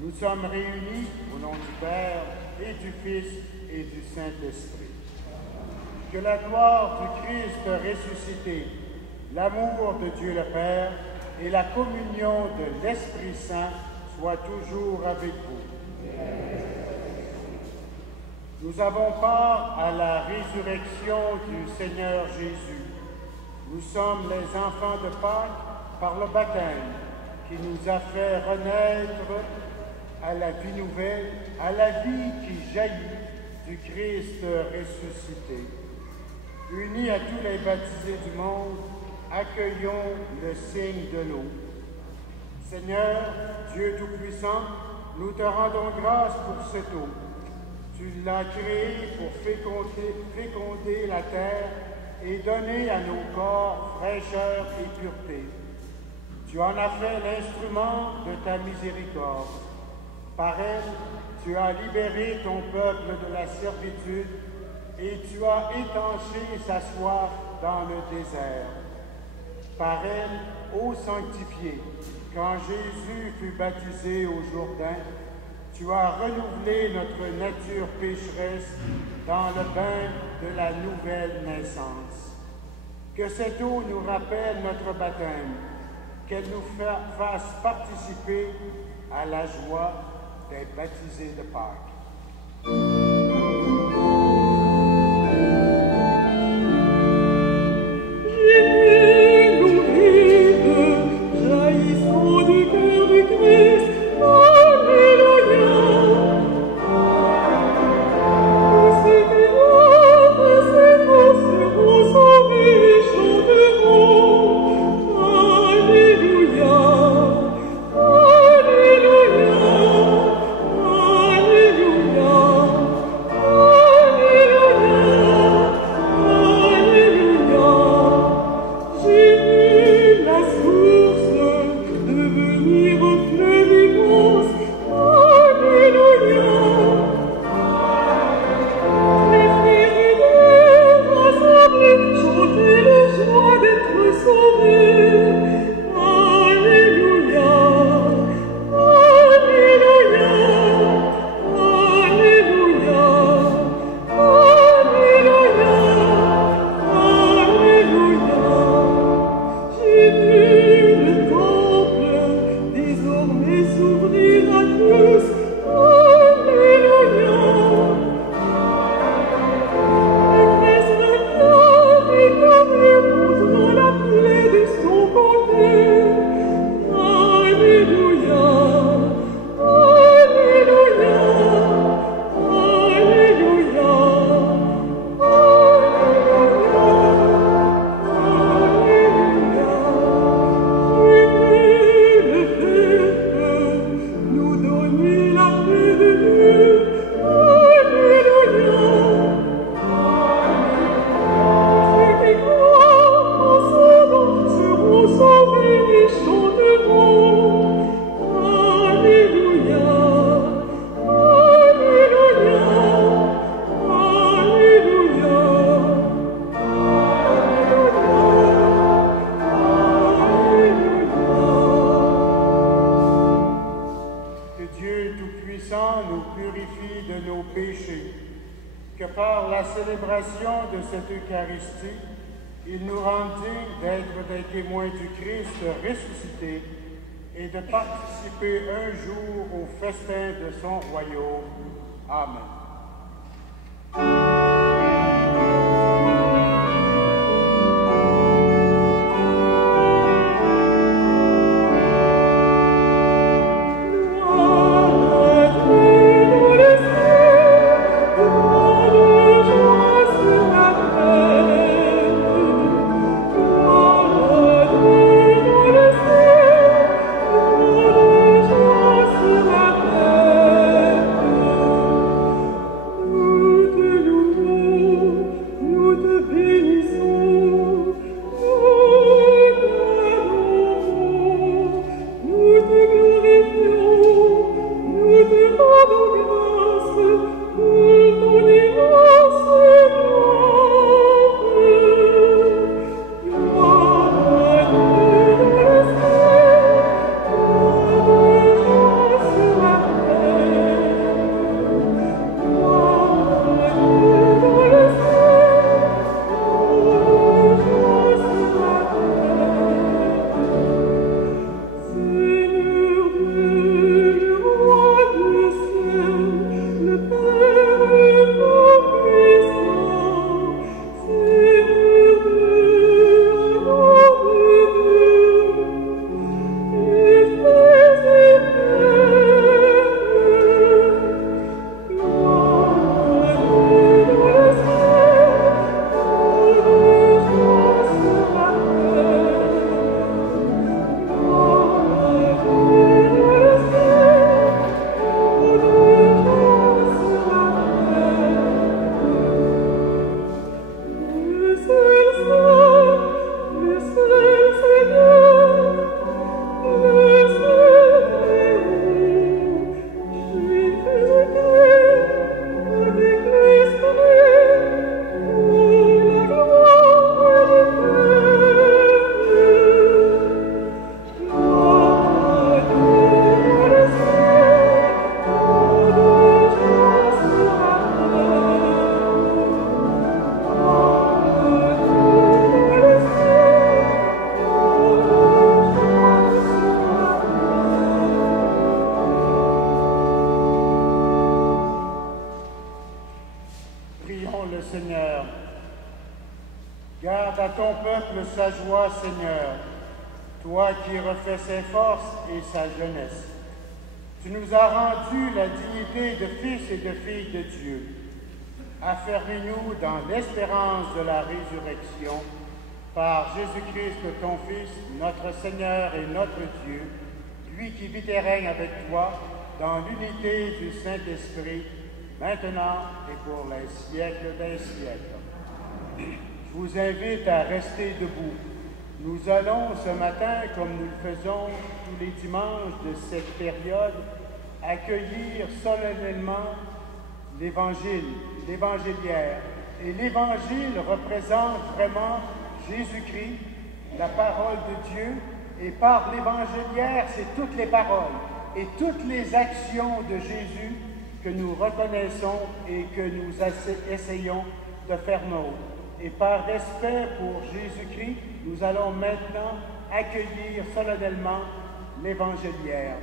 Nous sommes réunis au nom du Père et du Fils et du Saint-Esprit. Que la gloire du Christ ressuscité, l'amour de Dieu le Père et la communion de l'Esprit Saint soient toujours avec vous. Nous avons part à la résurrection du Seigneur Jésus. Nous sommes les enfants de Pâques par le baptême qui nous a fait renaître à la vie nouvelle, à la vie qui jaillit du Christ ressuscité. Unis à tous les baptisés du monde, accueillons le signe de l'eau. Seigneur, Dieu Tout-Puissant, nous te rendons grâce pour cette eau. Tu l'as créée pour féconder la terre et donner à nos corps fraîcheur et pureté. Tu en as fait l'instrument de ta miséricorde. Par elle, tu as libéré ton peuple de la servitude et tu as étanché sa soif dans le désert. Par elle, ô sanctifié, quand Jésus fut baptisé au Jourdain, tu as renouvelé notre nature pécheresse dans le bain de la nouvelle naissance. Que cette eau nous rappelle notre baptême, qu'elle nous fasse participer à la joie des baptisés de Pâques. Il nous rend dignes d'être des témoins du Christ ressuscité et de participer un jour au festin de son royaume. Amen. Nous Seigneur. Garde à ton peuple sa joie, Seigneur, toi qui refais ses forces et sa jeunesse. Tu nous as rendu la dignité de fils et de filles de Dieu. Affermis-nous dans l'espérance de la résurrection par Jésus-Christ, ton Fils, notre Seigneur et notre Dieu, lui qui vit et règne avec toi dans l'unité du Saint-Esprit, maintenant et pour les siècles des siècles. Je vous invite à rester debout. Nous allons ce matin, comme nous le faisons tous les dimanches de cette période, accueillir solennellement l'Évangile, l'évangéliaire. Et l'Évangile représente vraiment Jésus-Christ, la parole de Dieu, et par l'évangéliaire, c'est toutes les paroles et toutes les actions de Jésus que nous reconnaissons et que nous essayons de faire nôtre. Et par respect pour Jésus-Christ, nous allons maintenant accueillir solennellement l'évangéliaire.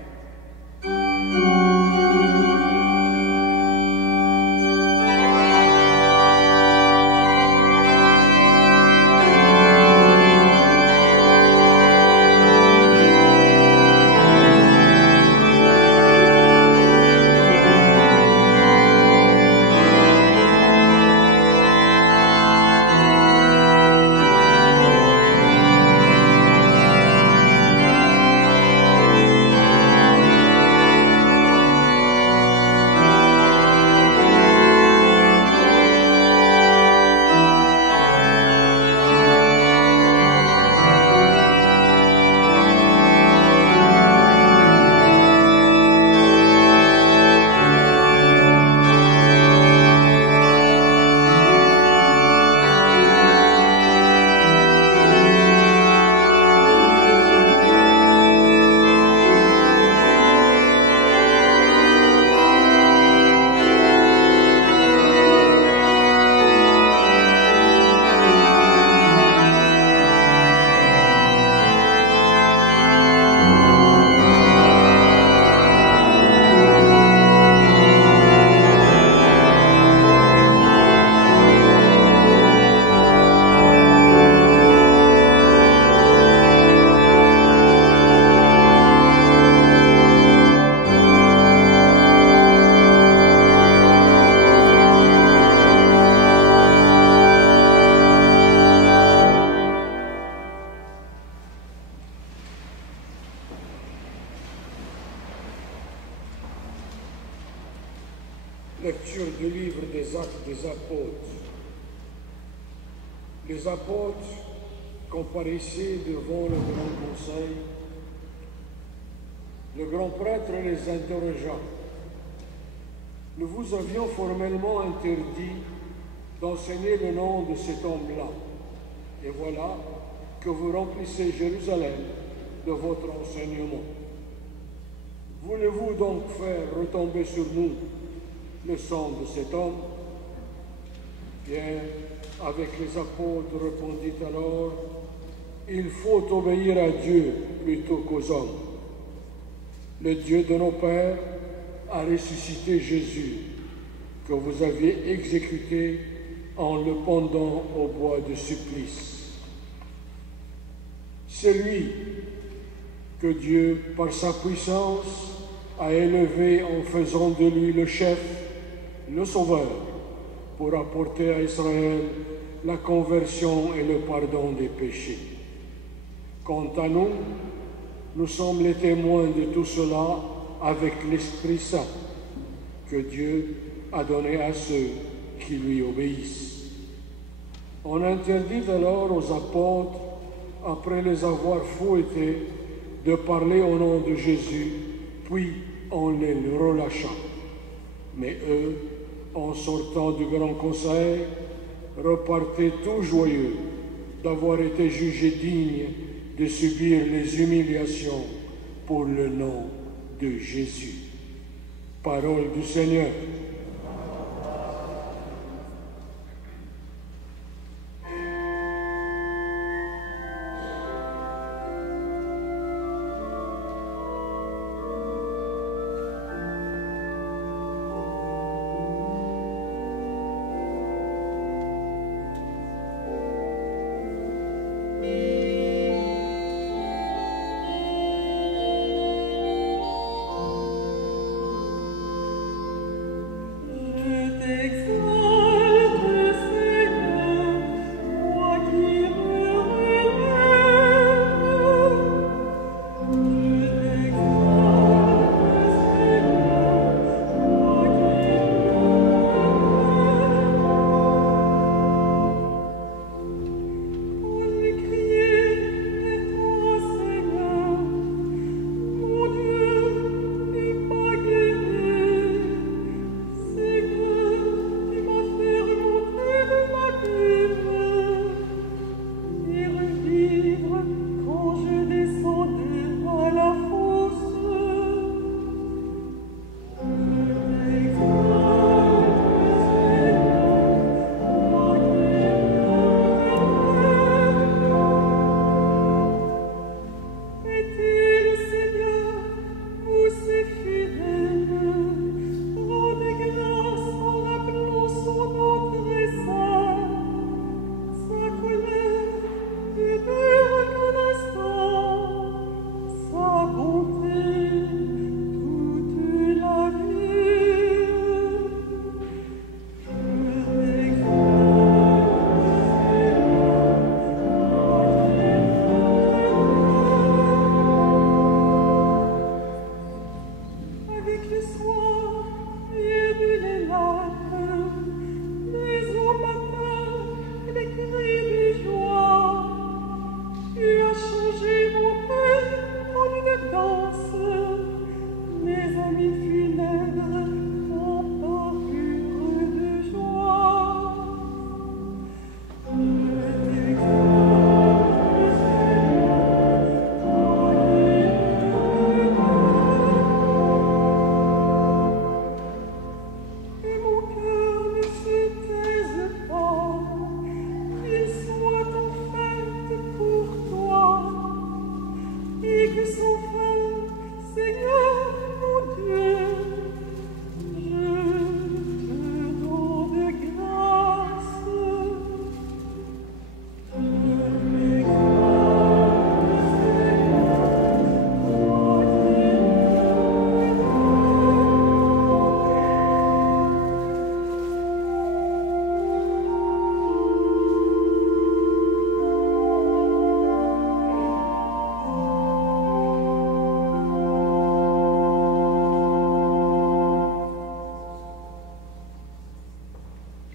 Lecture du livre des Actes des Apôtres. Les apôtres comparaissaient devant le grand conseil. Le grand prêtre les interrogea. Nous vous avions formellement interdit d'enseigner le nom de cet homme-là. Et voilà que vous remplissez Jérusalem de votre enseignement. Voulez-vous donc faire retomber sur nous le sang de cet homme? Pierre, avec les apôtres, répondit alors, il faut obéir à Dieu plutôt qu'aux hommes. Le Dieu de nos pères a ressuscité Jésus, que vous aviez exécuté en le pendant au bois de supplice. C'est lui que Dieu, par sa puissance, a élevé en faisant de lui le chef, le Sauveur, pour apporter à Israël la conversion et le pardon des péchés. Quant à nous, nous sommes les témoins de tout cela avec l'Esprit Saint que Dieu a donné à ceux qui lui obéissent. On interdit alors aux apôtres, après les avoir fouettés, de parler au nom de Jésus, puis on les relâcha. Mais eux, en sortant du grand conseil, repartaient tout joyeux d'avoir été jugés dignes de subir les humiliations pour le nom de Jésus. Parole du Seigneur.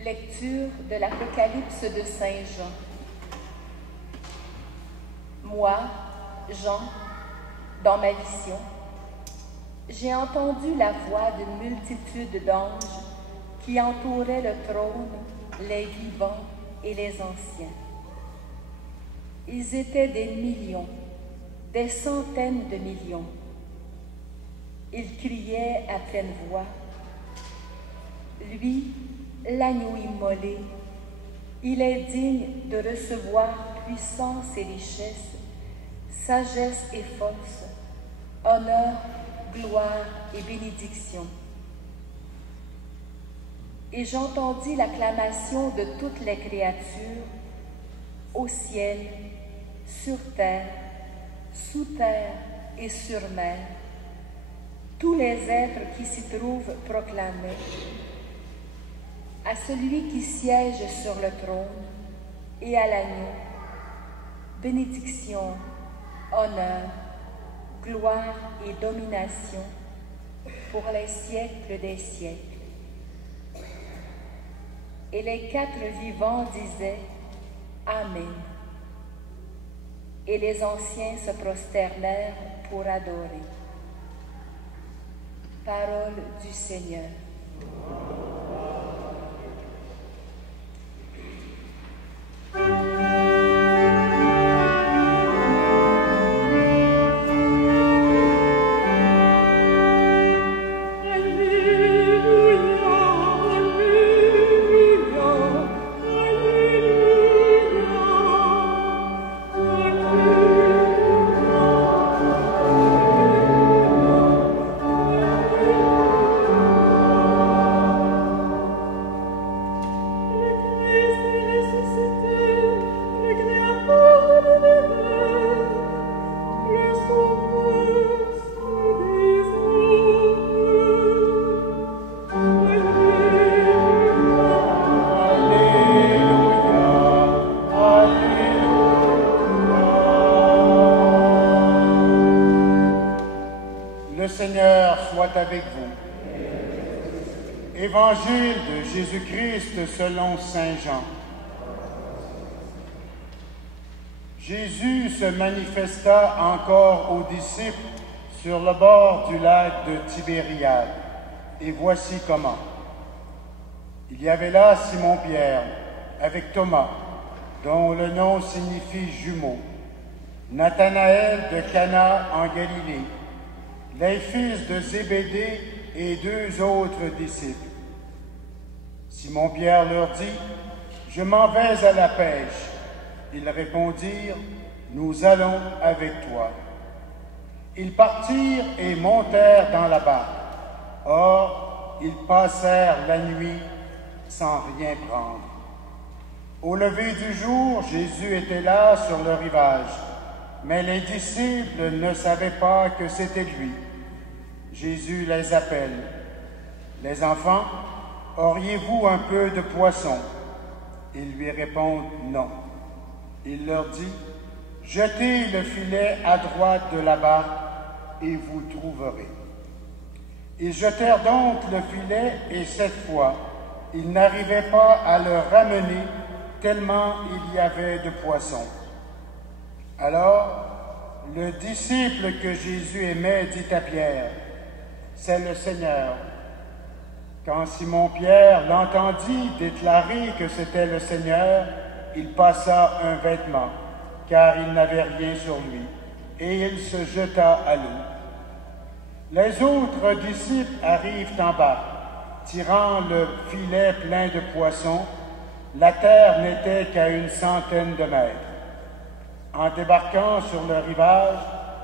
Lecture de l'Apocalypse de Saint Jean. Moi, Jean, dans ma vision, j'ai entendu la voix d'une multitude d'anges qui entouraient le trône, les vivants et les anciens. Ils étaient des millions, des centaines de millions. Ils criaient à pleine voix, « Lui, l'agneau immolé, il est digne de recevoir puissance et richesse, sagesse et force, honneur, gloire et bénédiction. » Et j'entendis l'acclamation de toutes les créatures, au ciel, sur terre, sous terre et sur mer. Tous les êtres qui s'y trouvent proclamaient: à celui qui siège sur le trône et à l'agneau, bénédiction, honneur, gloire et domination pour les siècles des siècles. Et les quatre vivants disaient Amen. Et les anciens se prosternèrent pour adorer. Parole du Seigneur. Avec vous. Évangile de Jésus-Christ selon Saint Jean. Jésus se manifesta encore aux disciples sur le bord du lac de Tibériade. Et voici comment. Il y avait là Simon-Pierre avec Thomas, dont le nom signifie jumeau, Nathanaël de Cana en Galilée, les fils de Zébédée et deux autres disciples. Simon-Pierre leur dit, « Je m'en vais à la pêche. » Ils répondirent, « Nous allons avec toi. » Ils partirent et montèrent dans la barque. Or, ils passèrent la nuit sans rien prendre. Au lever du jour, Jésus était là sur le rivage, mais les disciples ne savaient pas que c'était lui. Jésus les appelle. « Les enfants, auriez-vous un peu de poisson? » Ils lui répondent « Non. » Il leur dit, « Jetez le filet à droite de la barque et vous trouverez. » Ils jetèrent donc le filet et cette fois, ils n'arrivaient pas à le ramener tellement il y avait de poissons. Alors, le disciple que Jésus aimait dit à Pierre, « C'est le Seigneur. » Quand Simon-Pierre l'entendit déclarer que c'était le Seigneur, il passa un vêtement, car il n'avait rien sur lui, et il se jeta à l'eau. Les autres disciples arrivent en bas, tirant le filet plein de poissons. La terre n'était qu'à 100 de mètres. En débarquant sur le rivage,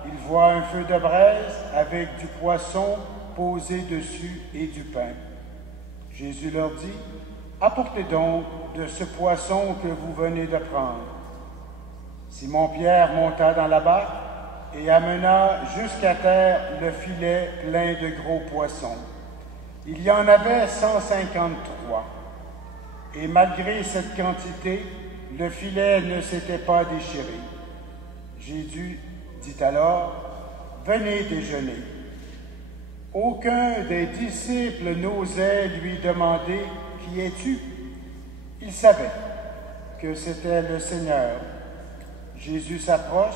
ils voient un feu de braise avec du poisson posé dessus et du pain. Jésus leur dit, « Apportez donc de ce poisson que vous venez de prendre. » Simon-Pierre monta dans la barque et amena jusqu'à terre le filet plein de gros poissons. Il y en avait 153. Et malgré cette quantité, le filet ne s'était pas déchiré. Jésus dit alors, « Venez déjeuner. » Aucun des disciples n'osait lui demander, « Qui es-tu » Ils savaient que c'était le Seigneur. Jésus s'approche,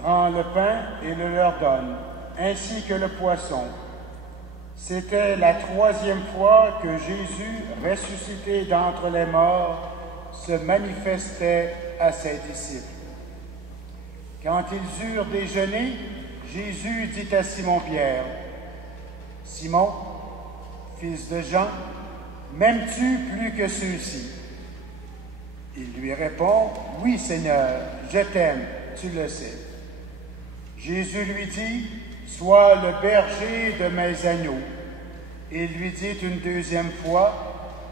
prend le pain et le leur donne, ainsi que le poisson. C'était la 3e fois que Jésus, ressuscité d'entre les morts, se manifestait à ses disciples. Quand ils eurent déjeuné, Jésus dit à Simon-Pierre, « Simon, fils de Jean, m'aimes-tu plus que ceux-ci? » Il lui répond, « Oui, Seigneur, je t'aime, tu le sais. » Jésus lui dit, « Sois le berger de mes agneaux. » Et il lui dit une 2e fois,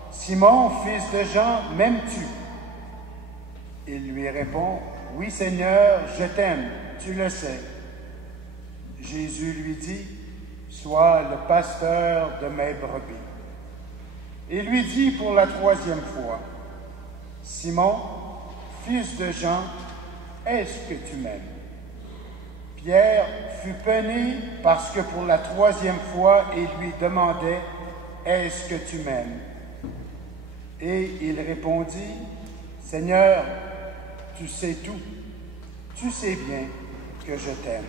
« Simon, fils de Jean, m'aimes-tu? » Il lui répond, « Oui, Seigneur, je t'aime, tu le sais. » Jésus lui dit, « Sois le pasteur de mes brebis. » Et lui dit pour la 3e fois, « Simon, fils de Jean, est-ce que tu m'aimes? » Pierre fut peiné parce que pour la 3e fois, il lui demandait, « Est-ce que tu m'aimes? » Et il répondit, « Seigneur, tu sais tout, tu sais bien que je t'aime. »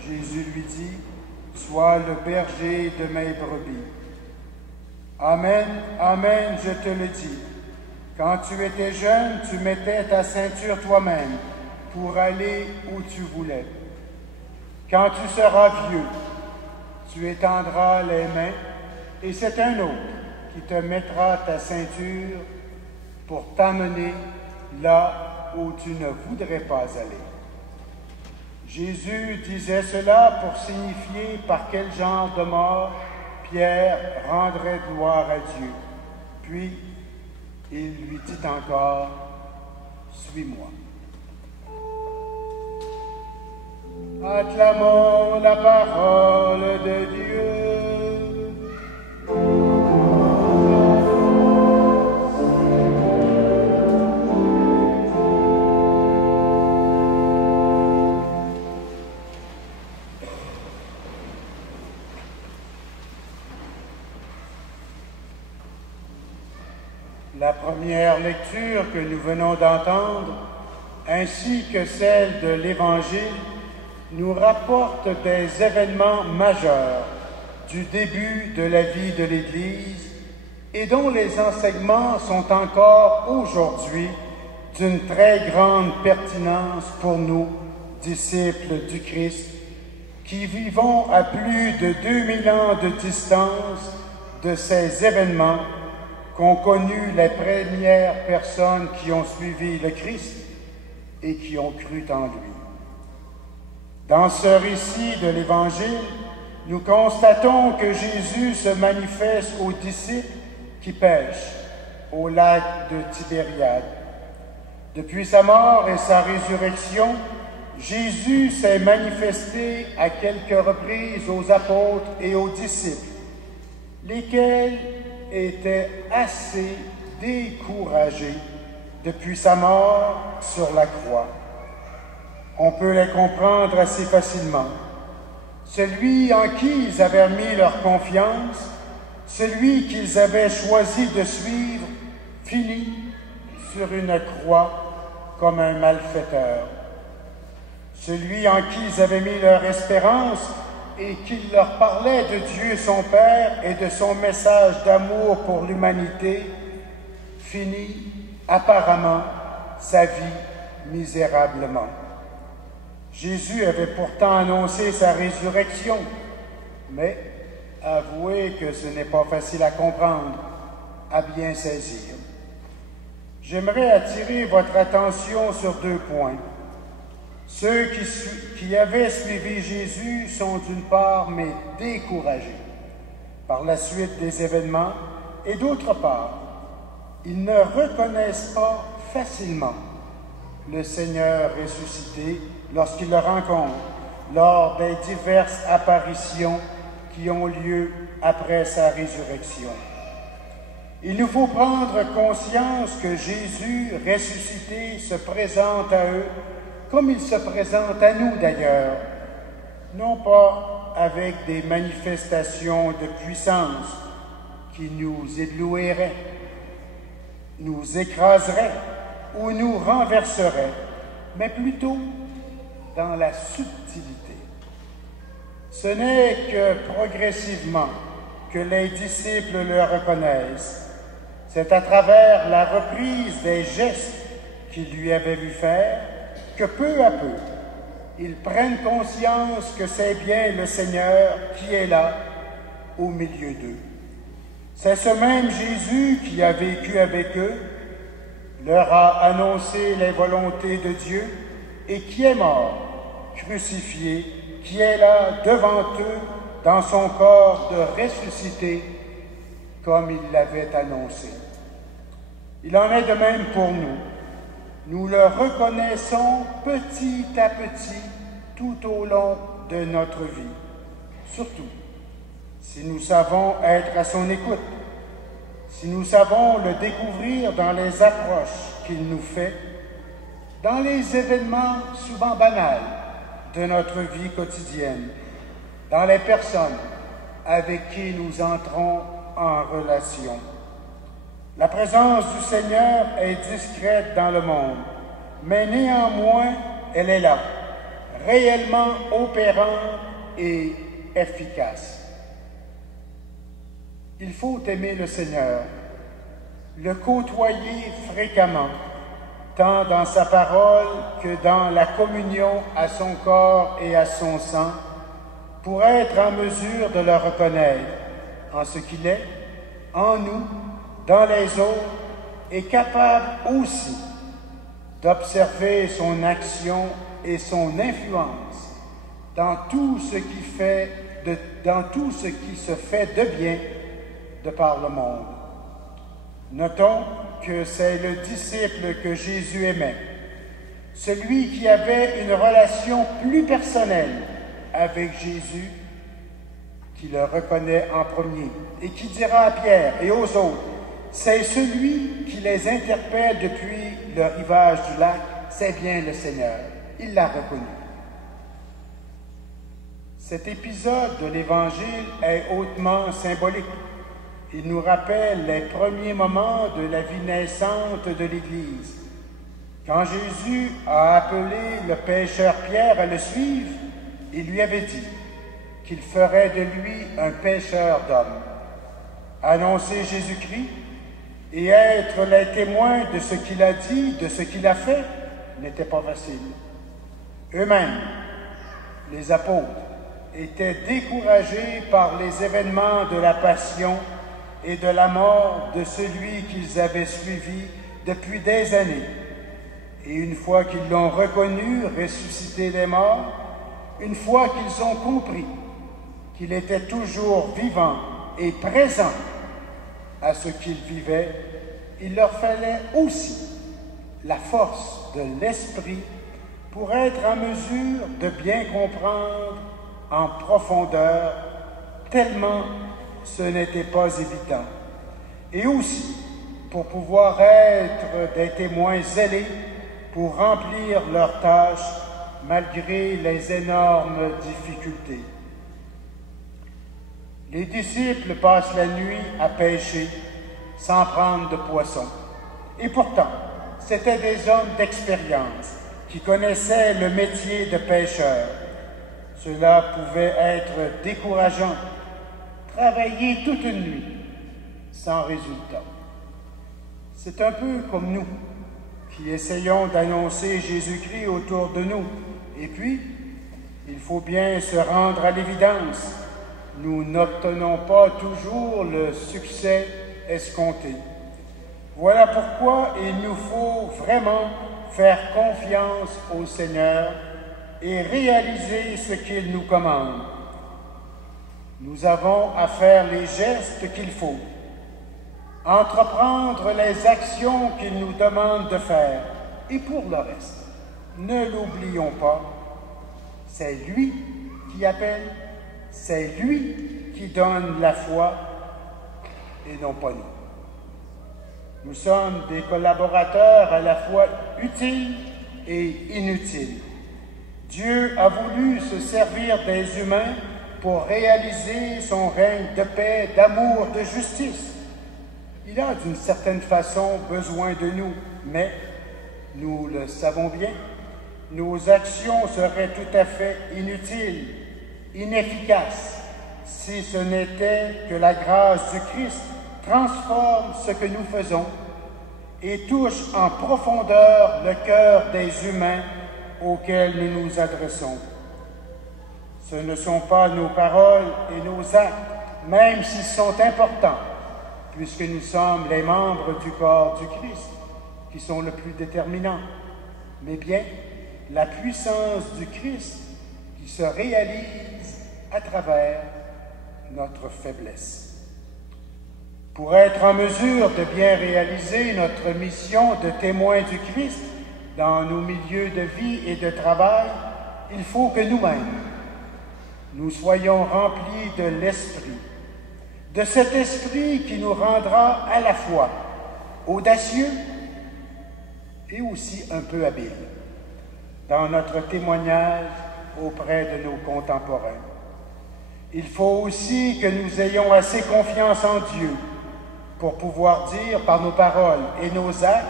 Jésus lui dit, « Sois le berger de mes brebis. » Amen, amen, je te le dis. Quand tu étais jeune, tu mettais ta ceinture toi-même pour aller où tu voulais. Quand tu seras vieux, tu étendras les mains et c'est un autre qui te mettra ta ceinture pour t'amener là où tu ne voudrais pas aller. Jésus disait cela pour signifier par quel genre de mort Pierre rendrait gloire à Dieu. Puis, il lui dit encore, « Suis-moi. » Acclamons la parole de Dieu. La première lecture que nous venons d'entendre, ainsi que celle de l'Évangile, nous rapporte des événements majeurs du début de la vie de l'Église et dont les enseignements sont encore aujourd'hui d'une très grande pertinence pour nous, disciples du Christ, qui vivons à plus de 2000 ans de distance de ces événements qu'ont connus les premières personnes qui ont suivi le Christ et qui ont cru en lui. Dans ce récit de l'Évangile, nous constatons que Jésus se manifeste aux disciples qui pêchent au lac de Tibériade. Depuis sa mort et sa résurrection, Jésus s'est manifesté à quelques reprises aux apôtres et aux disciples, lesquels étaient assez découragés depuis sa mort sur la croix. On peut les comprendre assez facilement. Celui en qui ils avaient mis leur confiance, celui qu'ils avaient choisi de suivre, finit sur une croix comme un malfaiteur. Celui en qui ils avaient mis leur espérance et qui leur parlait de Dieu son Père et de son message d'amour pour l'humanité, finit apparemment sa vie misérablement. Jésus avait pourtant annoncé sa résurrection, mais avouez que ce n'est pas facile à comprendre, à bien saisir. J'aimerais attirer votre attention sur 2 points. Ceux qui avaient suivi Jésus sont d'une part, mais découragés par la suite des événements, et d'autre part, ils ne reconnaissent pas facilement le Seigneur ressuscité lorsqu'ils le rencontrent lors des diverses apparitions qui ont lieu après sa résurrection. Il nous faut prendre conscience que Jésus ressuscité se présente à eux comme il se présente à nous d'ailleurs, non pas avec des manifestations de puissance qui nous éblouiraient, nous écraserait ou nous renverserait, mais plutôt dans la subtilité. Ce n'est que progressivement que les disciples le reconnaissent. C'est à travers la reprise des gestes qu'ils lui avaient vu faire que peu à peu, ils prennent conscience que c'est bien le Seigneur qui est là, au milieu d'eux. C'est ce même Jésus qui a vécu avec eux, leur a annoncé les volontés de Dieu et qui est mort, crucifié, qui est là devant eux dans son corps de ressuscité, comme il l'avait annoncé. Il en est de même pour nous. Nous le reconnaissons petit à petit tout au long de notre vie, surtout si nous savons être à son écoute, si nous savons le découvrir dans les approches qu'il nous fait, dans les événements souvent banals de notre vie quotidienne, dans les personnes avec qui nous entrons en relation. La présence du Seigneur est discrète dans le monde, mais néanmoins, elle est là, réellement opérante et efficace. Il faut aimer le Seigneur, le côtoyer fréquemment, tant dans sa parole que dans la communion à son corps et à son sang, pour être en mesure de le reconnaître en ce qu'il est, en nous, dans les autres, et capable aussi d'observer son action et son influence dans tout ce qui se fait de bien de par le monde. Notons que c'est le disciple que Jésus aimait, celui qui avait une relation plus personnelle avec Jésus, qui le reconnaît en premier et qui dira à Pierre et aux autres, c'est celui qui les interpelle depuis le rivage du lac, c'est bien le Seigneur. Il l'a reconnu. Cet épisode de l'Évangile est hautement symbolique. Il nous rappelle les premiers moments de la vie naissante de l'Église. Quand Jésus a appelé le pécheur Pierre à le suivre, il lui avait dit qu'il ferait de lui un pécheur d'hommes. Annoncer Jésus-Christ et être les témoins de ce qu'il a dit, de ce qu'il a fait, n'était pas facile. Eux-mêmes, les apôtres, étaient découragés par les événements de la passion et de la mort de celui qu'ils avaient suivi depuis des années. Et une fois qu'ils l'ont reconnu, ressuscité des morts, une fois qu'ils ont compris qu'il était toujours vivant et présent à ce qu'ils vivaient, il leur fallait aussi la force de l'esprit pour être en mesure de bien comprendre en profondeur, tellement ce n'était pas évident. Et aussi pour pouvoir être des témoins zélés pour remplir leurs tâches malgré les énormes difficultés. Les disciples passent la nuit à pêcher sans prendre de poissons. Et pourtant, c'étaient des hommes d'expérience qui connaissaient le métier de pêcheur. Cela pouvait être décourageant, travailler toute une nuit sans résultat. C'est un peu comme nous qui essayons d'annoncer Jésus-Christ autour de nous. Et puis, il faut bien se rendre à l'évidence. Nous n'obtenons pas toujours le succès escompté. Voilà pourquoi il nous faut vraiment faire confiance au Seigneur et réaliser ce qu'il nous commande. Nous avons à faire les gestes qu'il faut, entreprendre les actions qu'il nous demande de faire. Et pour le reste, ne l'oublions pas, c'est lui qui appelle, c'est lui qui donne la foi et non pas nous. Nous sommes des collaborateurs à la fois utiles et inutiles. Dieu a voulu se servir des humains pour réaliser son règne de paix, d'amour, de justice. Il a d'une certaine façon besoin de nous, mais nous le savons bien, nos actions seraient tout à fait inutiles, inefficaces, si ce n'était que la grâce du Christ transforme ce que nous faisons et touche en profondeur le cœur des humains auxquels nous nous adressons. Ce ne sont pas nos paroles et nos actes, même s'ils sont importants, puisque nous sommes les membres du corps du Christ, qui sont le plus déterminants, mais bien la puissance du Christ qui se réalise à travers notre faiblesse. Pour être en mesure de bien réaliser notre mission de témoin du Christ dans nos milieux de vie et de travail, il faut que nous-mêmes, nous soyons remplis de l'Esprit, de cet Esprit qui nous rendra à la fois audacieux et aussi un peu habiles dans notre témoignage auprès de nos contemporains. Il faut aussi que nous ayons assez confiance en Dieu pour pouvoir dire par nos paroles et nos actes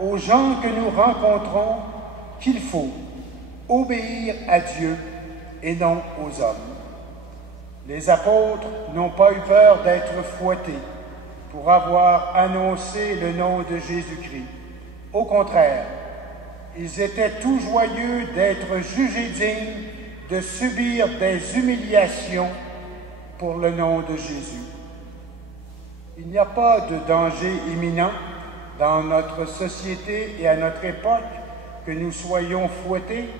aux gens que nous rencontrons qu'il faut obéir à Dieu et non aux hommes. Les apôtres n'ont pas eu peur d'être fouettés pour avoir annoncé le nom de Jésus-Christ. Au contraire, ils étaient tout joyeux d'être jugés dignes de subir des humiliations pour le nom de Jésus. Il n'y a pas de danger imminent dans notre société et à notre époque que nous soyons fouettés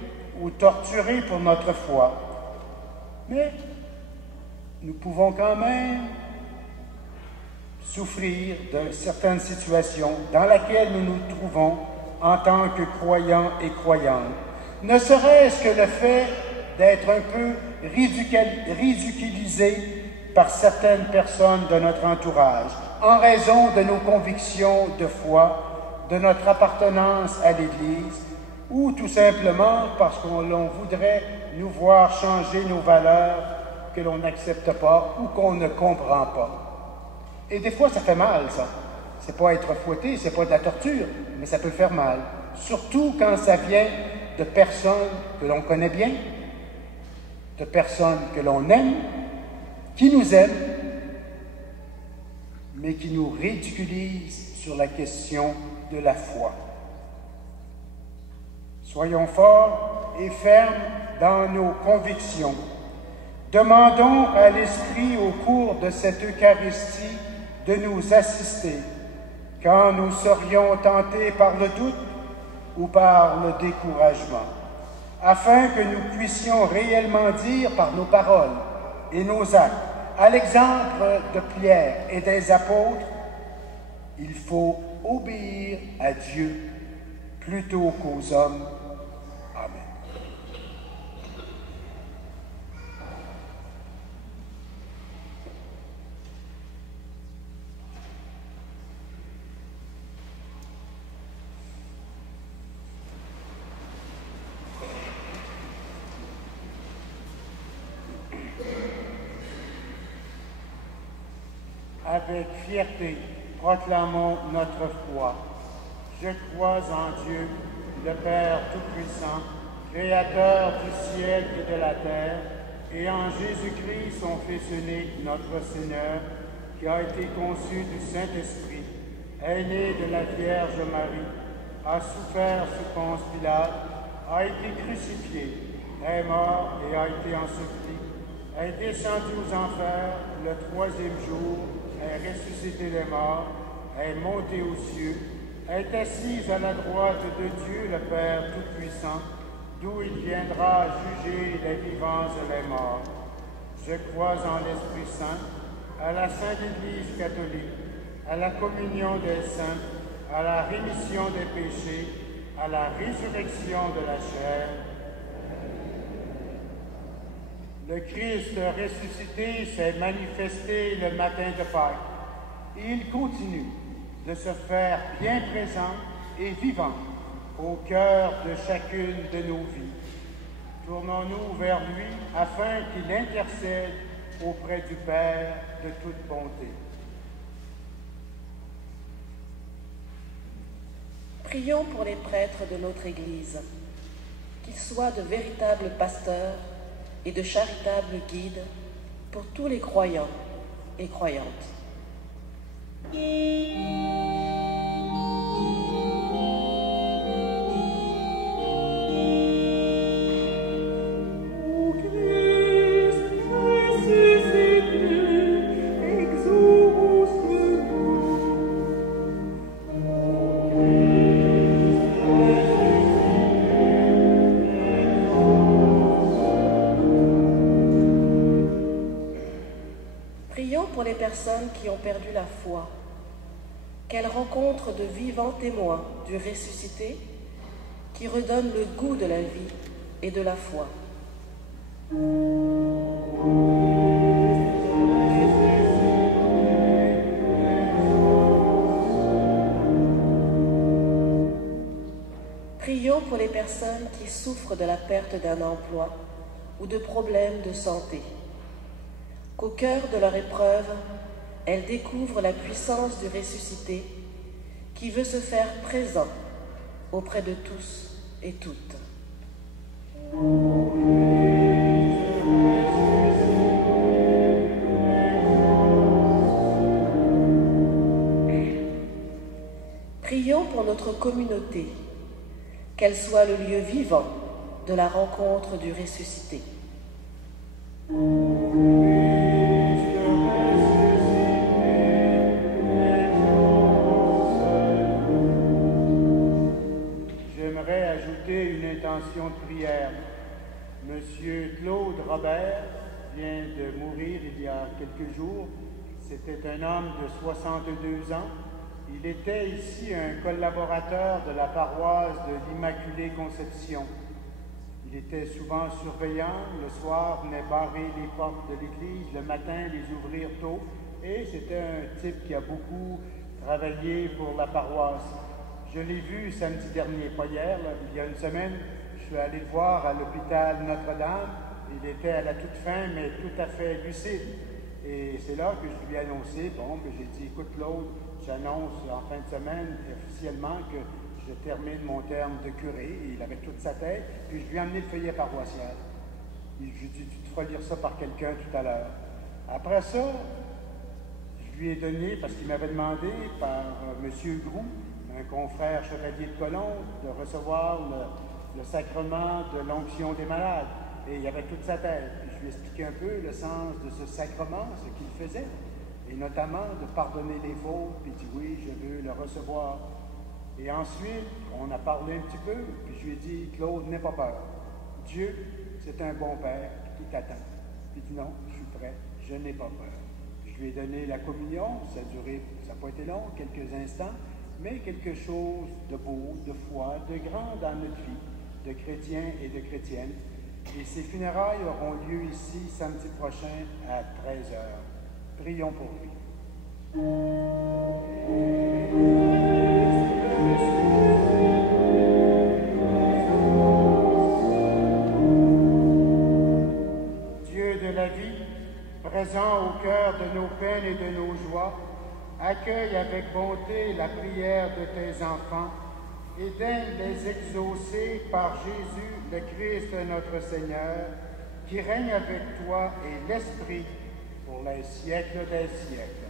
ou torturés pour notre foi. Mais nous pouvons quand même souffrir de certaines situations dans lesquelles nous nous trouvons en tant que croyants et croyantes. Ne serait-ce que le fait d'être un peu ridiculisés par certaines personnes de notre entourage, en raison de nos convictions de foi, de notre appartenance à l'Église, ou tout simplement parce l'on voudrait nous voir changer nos valeurs que l'on n'accepte pas ou qu'on ne comprend pas. Et des fois, ça fait mal, ça. C'est pas être fouetté, c'est pas de la torture, mais ça peut faire mal. Surtout quand ça vient de personnes que l'on connaît bien, de personnes que l'on aime, qui nous aiment, mais qui nous ridiculisent sur la question de la foi. Soyons forts et fermes dans nos convictions. Demandons à l'Esprit au cours de cette Eucharistie de nous assister quand nous serions tentés par le doute ou par le découragement, afin que nous puissions réellement dire par nos paroles et nos actes, à l'exemple de Pierre et des apôtres, il faut obéir à Dieu plutôt qu'aux hommes. Amen. Avec fierté, proclamons notre foi. Je crois en Dieu, le Père Tout-Puissant, Créateur du ciel et de la terre, et en Jésus-Christ, son Fils unique, notre Seigneur, qui a été conçu du Saint-Esprit, est né de la Vierge Marie, a souffert sous Ponce Pilate, a été crucifié, est mort et a été enseveli, est descendu aux enfers le troisième jour, est ressuscité des morts, est monté aux cieux, est assis à la droite de Dieu le Père Tout-Puissant, d'où il viendra juger les vivants et les morts. Je crois en l'Esprit Saint, à la Sainte Église catholique, à la communion des saints, à la rémission des péchés, à la résurrection de la chair. Le Christ ressuscité s'est manifesté le matin de Pâques, et il continue de se faire bien présent et vivant au cœur de chacune de nos vies. Tournons-nous vers lui afin qu'il intercède auprès du Père de toute bonté. Prions pour les prêtres de notre Église, qu'ils soient de véritables pasteurs et de charitables guides pour tous les croyants et croyantes. Pour les personnes qui ont perdu la foi, qu'elles rencontrent de vivants témoins du ressuscité qui redonnent le goût de la vie et de la foi. Prions pour les personnes qui souffrent de la perte d'un emploi ou de problèmes de santé. Qu'au cœur de leur épreuve, elles découvrent la puissance du ressuscité qui veut se faire présent auprès de tous et toutes. Prions pour notre communauté, qu'elle soit le lieu vivant de la rencontre du ressuscité. De prière. Monsieur Claude Robert vient de mourir il y a quelques jours. C'était un homme de 62 ans. Il était ici un collaborateur de la paroisse de l'Immaculée Conception. Il était souvent surveillant. Le soir, venait barrer les portes de l'église. Le matin, les ouvrir tôt. Et c'était un type qui a beaucoup travaillé pour la paroisse. Je l'ai vu samedi dernier, pas hier, là, il y a une semaine. Je suis allé le voir à l'hôpital Notre-Dame. Il était à la toute fin, mais tout à fait lucide. Et c'est là que je lui ai annoncé, j'ai dit, écoute Claude, j'annonce en fin de semaine officiellement que je termine mon terme de curé. Et il avait toute sa tête. Puis je lui ai amené le feuillet paroissial. Je lui ai dit, tu te feras lire ça par quelqu'un tout à l'heure. Après ça, je lui ai donné, parce qu'il m'avait demandé par M. Groux, un confrère chevalier de Colomb, de recevoir le sacrement de l'onction des malades. Et il avait toute sa tête. Puis je lui ai expliqué un peu le sens de ce sacrement, ce qu'il faisait, et notamment de pardonner les fautes, puis il dit oui, je veux le recevoir. Et ensuite, on a parlé un petit peu, puis je lui ai dit, Claude, n'aie pas peur. Dieu, c'est un bon père qui t'attend. Puis il dit non, je suis prêt, je n'ai pas peur. Je lui ai donné la communion, ça n'a pas été long, quelques instants, mais quelque chose de beau, de foi, de grand dans notre vie, de chrétiens et de chrétiennes. Et ces funérailles auront lieu ici samedi prochain à 13h. Prions pour lui. Dieu de la vie, présent au cœur de nos peines et de nos joies, accueille avec bonté la prière de tes enfants et daigne les exaucer par Jésus, le Christ notre Seigneur, qui règne avec toi et l'Esprit pour les siècles des siècles.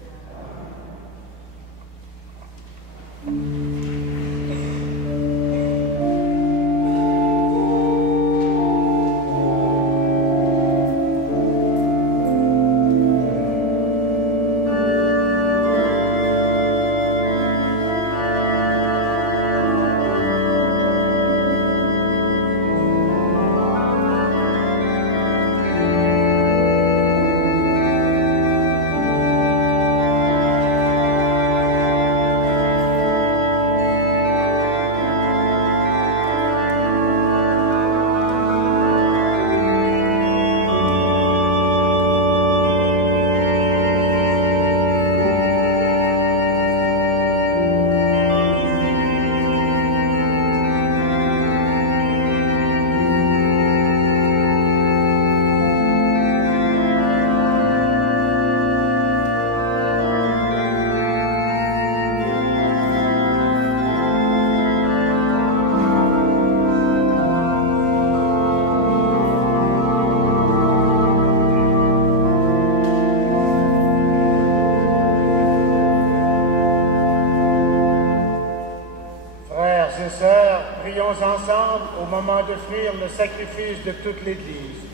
venons ensemble au moment d'offrir le sacrifice de toute l'Église.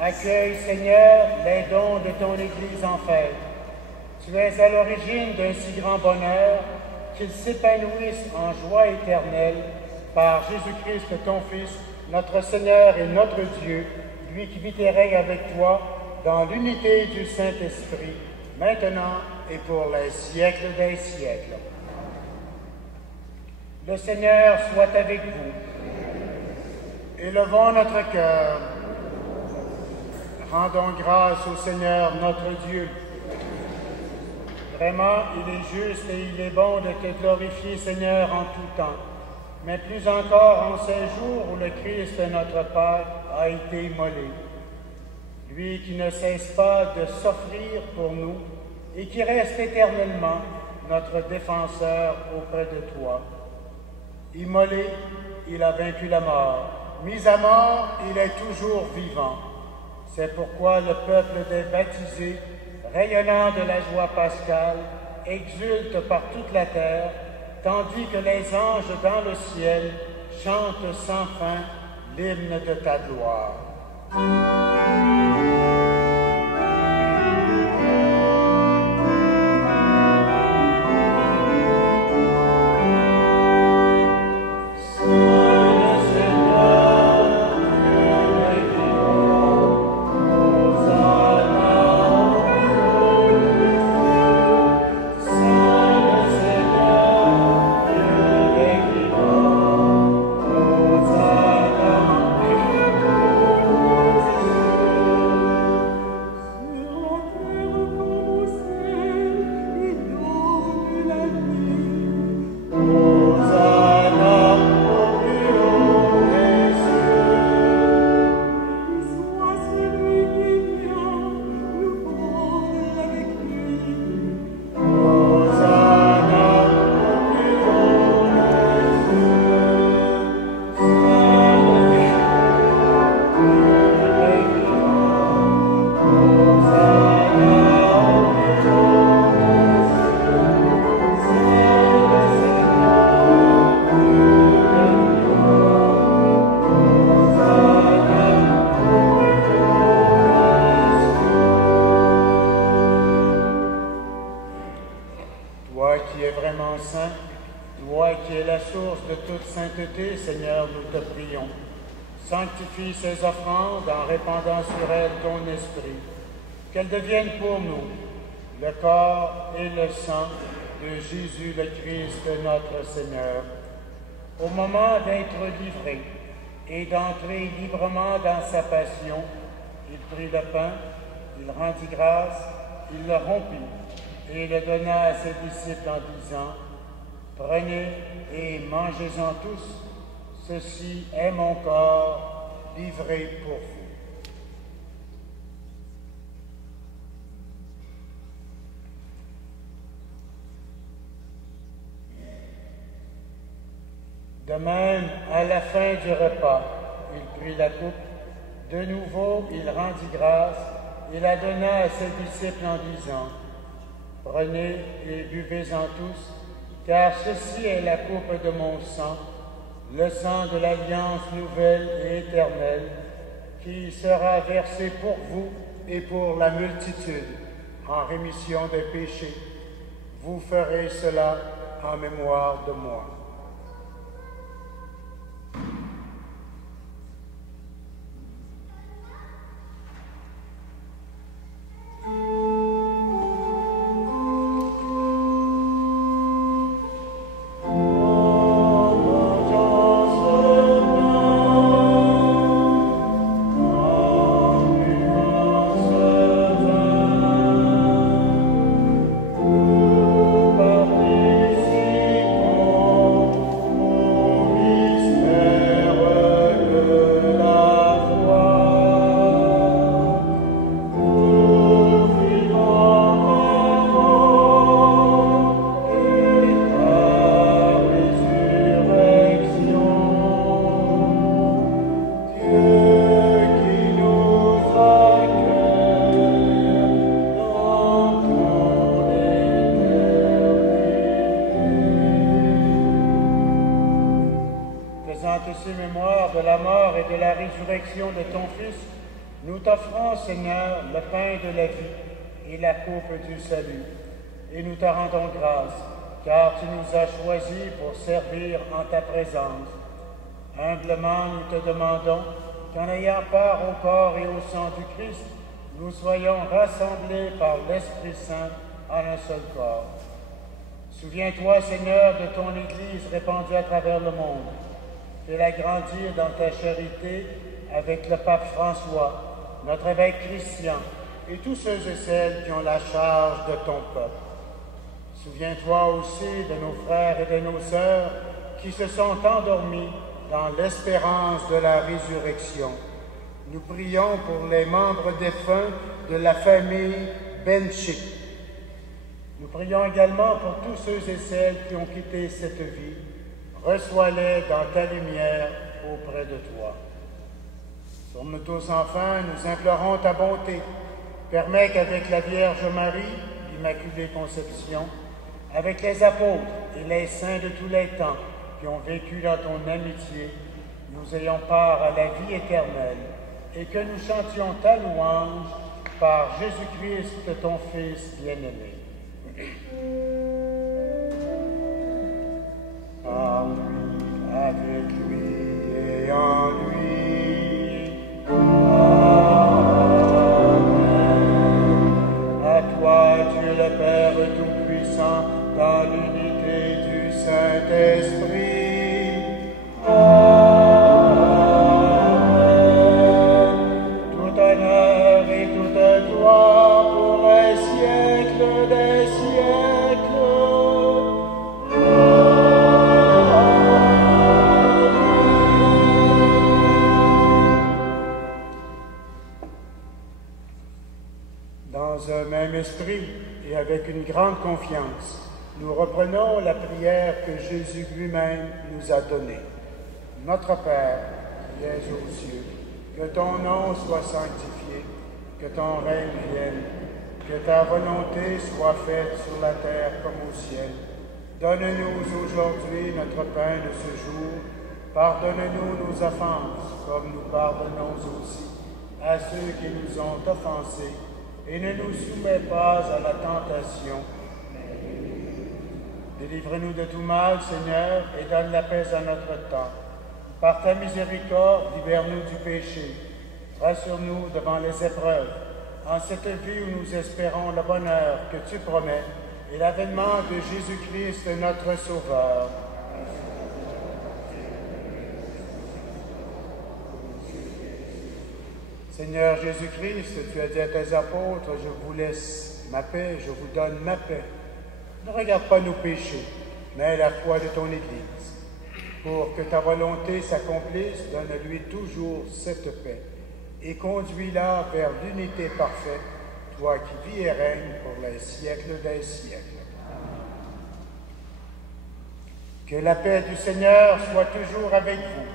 Accueille, Seigneur, les dons de ton Église en fête. Tu es à l'origine d'un si grand bonheur qu'ils s'épanouissent en joie éternelle par Jésus-Christ, ton Fils, notre Seigneur et notre Dieu, lui qui vit et règne avec toi dans l'unité du Saint-Esprit, maintenant et pour les siècles des siècles. Le Seigneur soit avec vous. Élevons notre cœur. Rendons grâce au Seigneur notre Dieu. Vraiment, il est juste et il est bon de te glorifier, Seigneur, en tout temps, mais plus encore en ces jours où le Christ, notre Père, a été immolé. Lui qui ne cesse pas de s'offrir pour nous et qui reste éternellement notre défenseur auprès de toi. Immolé, il a vaincu la mort. Mis à mort, il est toujours vivant. C'est pourquoi le peuple des baptisés, rayonnant de la joie pascale, exulte par toute la terre, tandis que les anges dans le ciel chantent sans fin l'hymne de ta gloire. Sanctifie ces offrandes en répandant sur elles ton esprit, qu'elles deviennent pour nous le corps et le sang de Jésus le Christ, notre Seigneur. Au moment d'être livré et d'entrer librement dans sa passion, il prit le pain, il rendit grâce, il le rompit et le donna à ses disciples en disant : « Prenez et mangez-en tous. Ceci est mon corps livré pour vous. » De même, à la fin du repas, il prit la coupe. De nouveau, il rendit grâce et la donna à ses disciples en disant : « Prenez et buvez-en tous, car ceci est la coupe de mon sang, le sang de l'alliance nouvelle et éternelle, qui sera versé pour vous et pour la multitude, en rémission des péchés. Vous ferez cela en mémoire de moi. » Participons et de la résurrection de ton Fils, nous t'offrons, Seigneur, le pain de la vie et la coupe du salut. Et nous te rendons grâce, car tu nous as choisis pour servir en ta présence. Humblement, nous te demandons qu'en ayant part au corps et au sang du Christ, nous soyons rassemblés par l'Esprit Saint en un seul corps. Souviens-toi, Seigneur, de ton Église répandue à travers le monde. Fais-la grandir dans ta charité avec le pape François, notre évêque Christian, et tous ceux et celles qui ont la charge de ton peuple. Souviens-toi aussi de nos frères et de nos sœurs qui se sont endormis dans l'espérance de la résurrection. Nous prions pour les membres défunts de la famille Benchik. Nous prions également pour tous ceux et celles qui ont quitté cette vie. Reçois-les dans ta lumière auprès de toi. Sur nous tous enfin, nous implorons ta bonté. Permets qu'avec la Vierge Marie, l'Immaculée Conception, avec les apôtres et les saints de tous les temps qui ont vécu dans ton amitié, nous ayons part à la vie éternelle et que nous chantions ta louange par Jésus-Christ, ton Fils bien-aimé. Par lui, avec lui et en lui. Amen. À toi, Dieu le Père Tout-Puissant, dans l'unité du Saint-Esprit. Tout honneur et toute gloire pour les siècles des siècles. Dans un même esprit et avec une grande confiance, nous reprenons la prière que Jésus lui-même nous a donnée. Notre Père, qui es aux cieux, que ton nom soit sanctifié, que ton règne vienne, que ta volonté soit faite sur la terre comme au ciel. Donne-nous aujourd'hui notre pain de ce jour. Pardonne-nous nos offenses, comme nous pardonnons aussi à ceux qui nous ont offensés. Et ne nous soumets pas à la tentation. Délivre-nous de tout mal, Seigneur, et donne la paix à notre temps. Par ta miséricorde, libère-nous du péché. Rassure-nous devant les épreuves, en cette vie où nous espérons le bonheur que tu promets et l'avènement de Jésus-Christ, notre Sauveur. Seigneur Jésus-Christ, tu as dit à tes apôtres, je vous laisse ma paix, je vous donne ma paix. Ne regarde pas nos péchés, mais la foi de ton Église. Pour que ta volonté s'accomplisse, donne-lui toujours cette paix et conduis-la vers l'unité parfaite, toi qui vis et règnes pour les siècles des siècles. Que la paix du Seigneur soit toujours avec vous.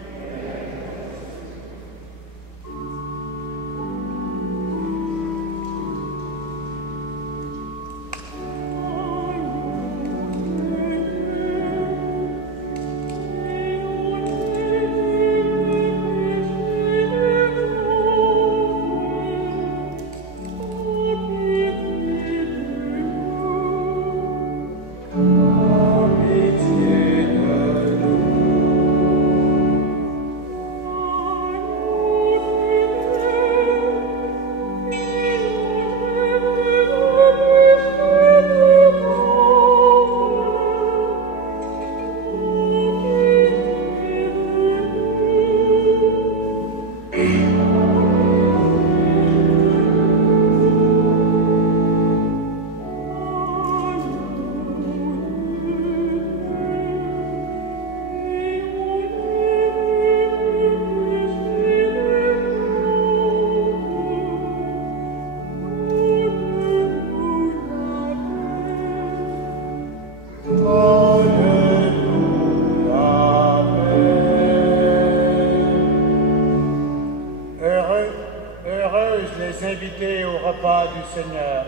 Seigneur,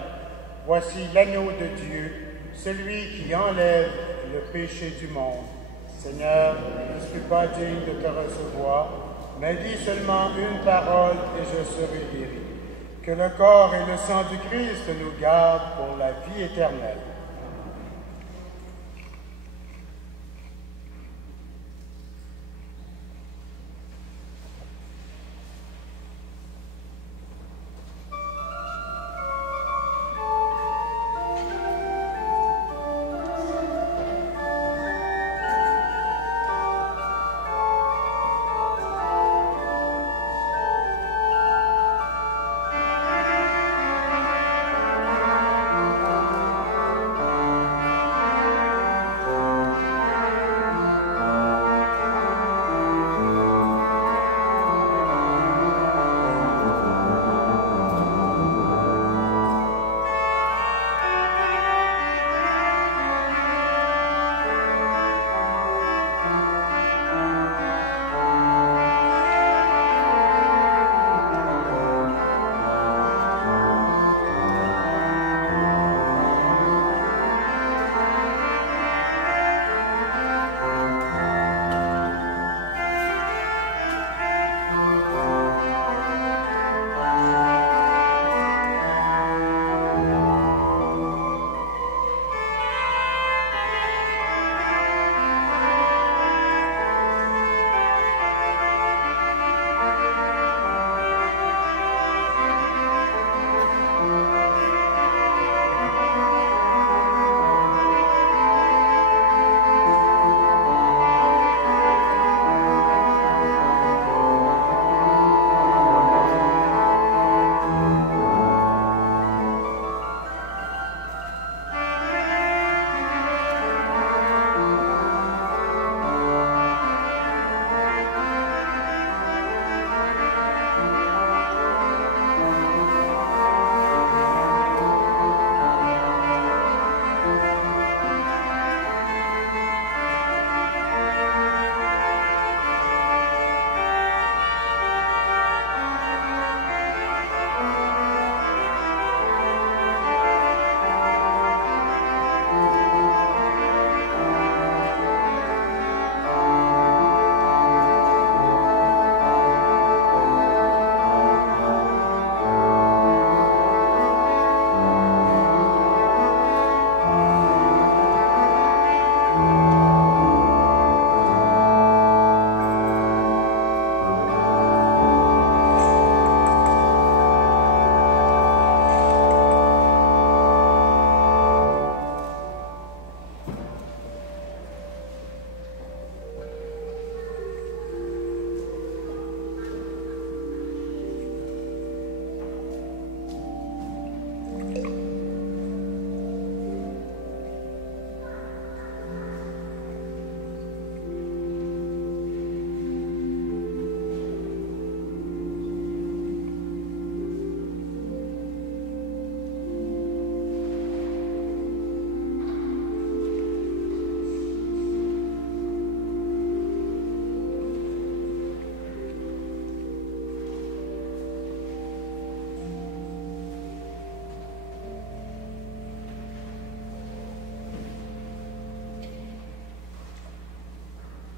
voici l'agneau de Dieu, celui qui enlève le péché du monde. Seigneur, je ne suis pas digne de te recevoir, mais dis seulement une parole et je serai guéri. Que le corps et le sang du Christ nous gardent pour la vie éternelle.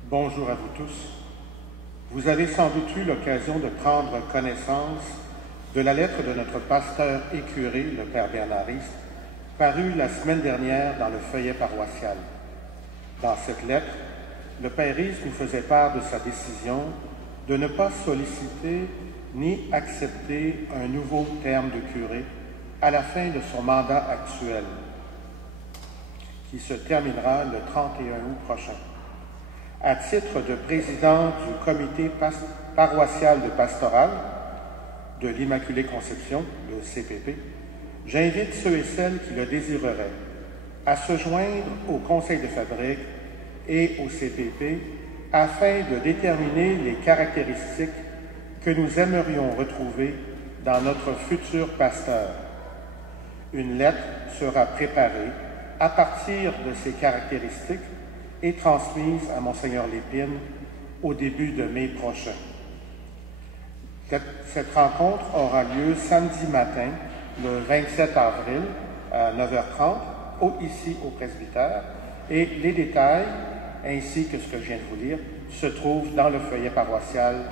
Bonjour à vous tous. Vous avez sans doute eu l'occasion de prendre connaissance de la lettre de notre pasteur et curé, le Père Bernardiste, parue la semaine dernière dans le feuillet paroissial. Dans cette lettre, le Périste nous faisait part de sa décision de ne pas solliciter ni accepter un nouveau terme de curé à la fin de son mandat actuel, qui se terminera le 31 août prochain. À titre de président du comité paroissial de pastoral de l'Immaculée Conception, le CPP, j'invite ceux et celles qui le désireraient à se joindre au conseil de fabrique et au CPP afin de déterminer les caractéristiques que nous aimerions retrouver dans notre futur pasteur. Une lettre sera préparée à partir de ces caractéristiques et transmise à Monseigneur Lépine au début de mai prochain. Cette rencontre aura lieu samedi matin, le 27 avril, à 9h30, ici au presbytère, et les détails ainsi que ce que je viens de vous lire, se trouve dans le feuillet paroissial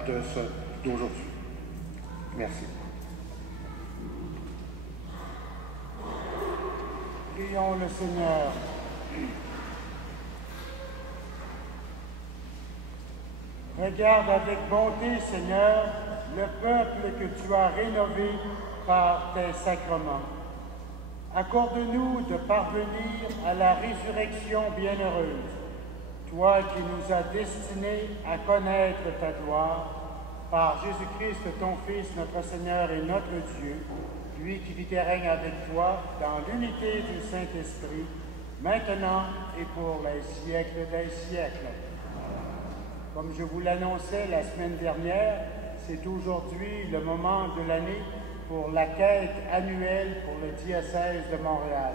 d'aujourd'hui. Merci. Prions le Seigneur. Regarde avec bonté, Seigneur, le peuple que tu as rénové par tes sacrements. Accorde-nous de parvenir à la résurrection bienheureuse, toi qui nous as destinés à connaître ta gloire, par Jésus-Christ, ton Fils, notre Seigneur et notre Dieu, lui qui vit et règne avec toi dans l'unité du Saint-Esprit, maintenant et pour les siècles des siècles. Comme je vous l'annonçais la semaine dernière, c'est aujourd'hui le moment de l'année pour la quête annuelle pour le diocèse de Montréal.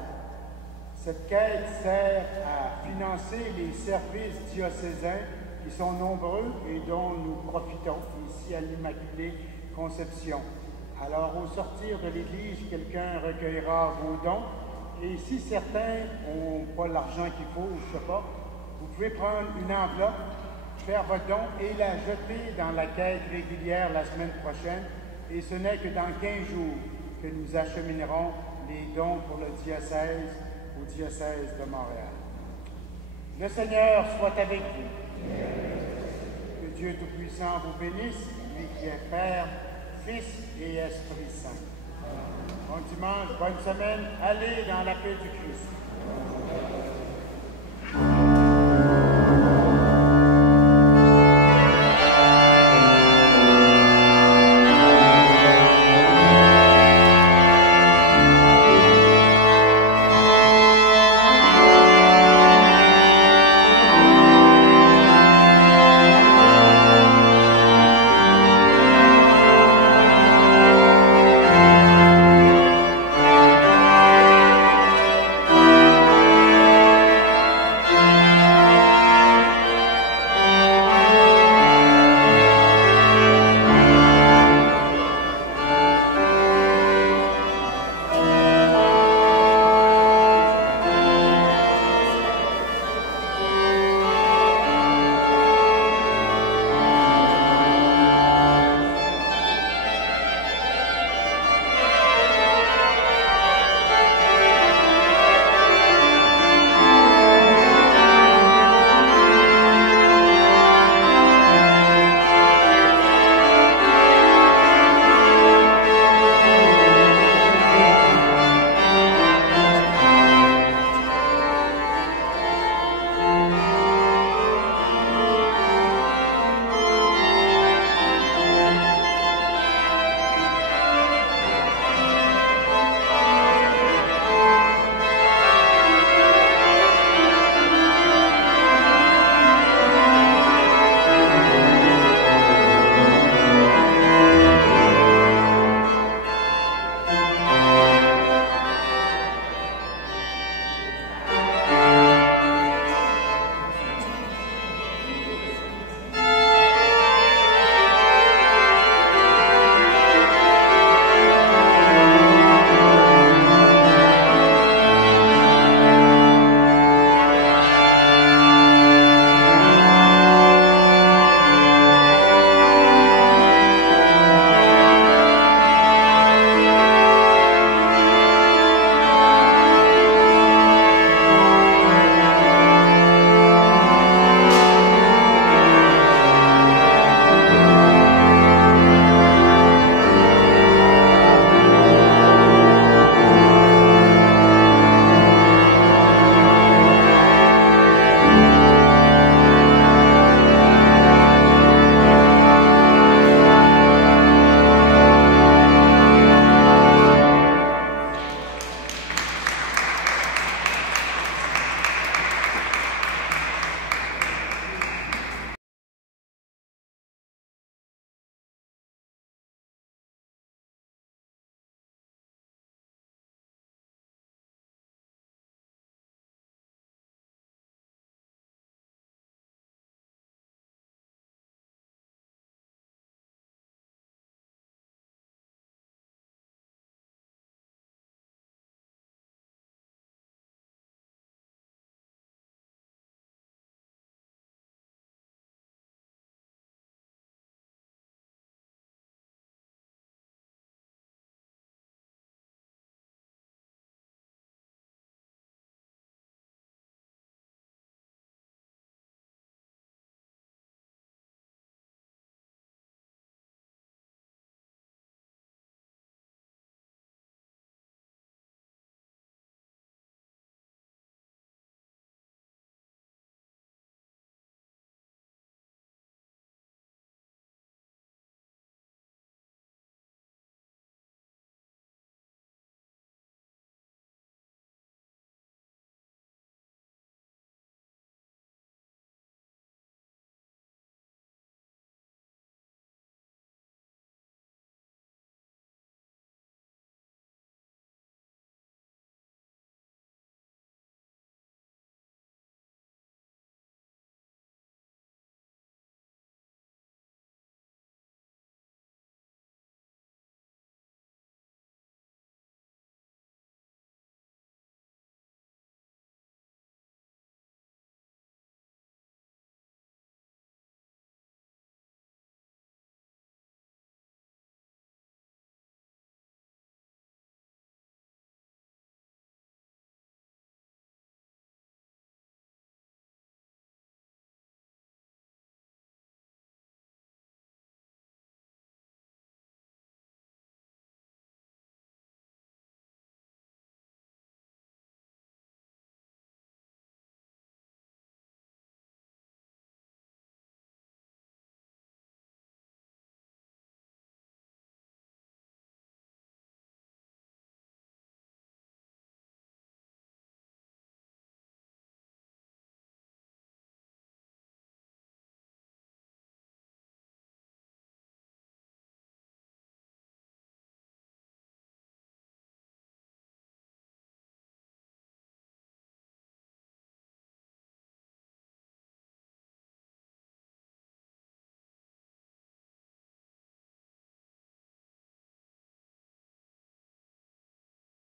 Cette quête sert à financer les services diocésains qui sont nombreux et dont nous profitons ici à l'Immaculée Conception. Alors, au sortir de l'Église, quelqu'un recueillera vos dons et si certains n'ont pas l'argent qu'il faut, je ne sais pas, vous pouvez prendre une enveloppe, faire votre don et la jeter dans la quête régulière la semaine prochaine. Et ce n'est que dans 15 jours que nous acheminerons les dons pour le diocèse au diocèse de Montréal. Le Seigneur soit avec vous. Que Dieu Tout-Puissant vous bénisse, lui qui est Père, Fils et Esprit Saint. Bon dimanche, bonne semaine, allez dans la paix du Christ.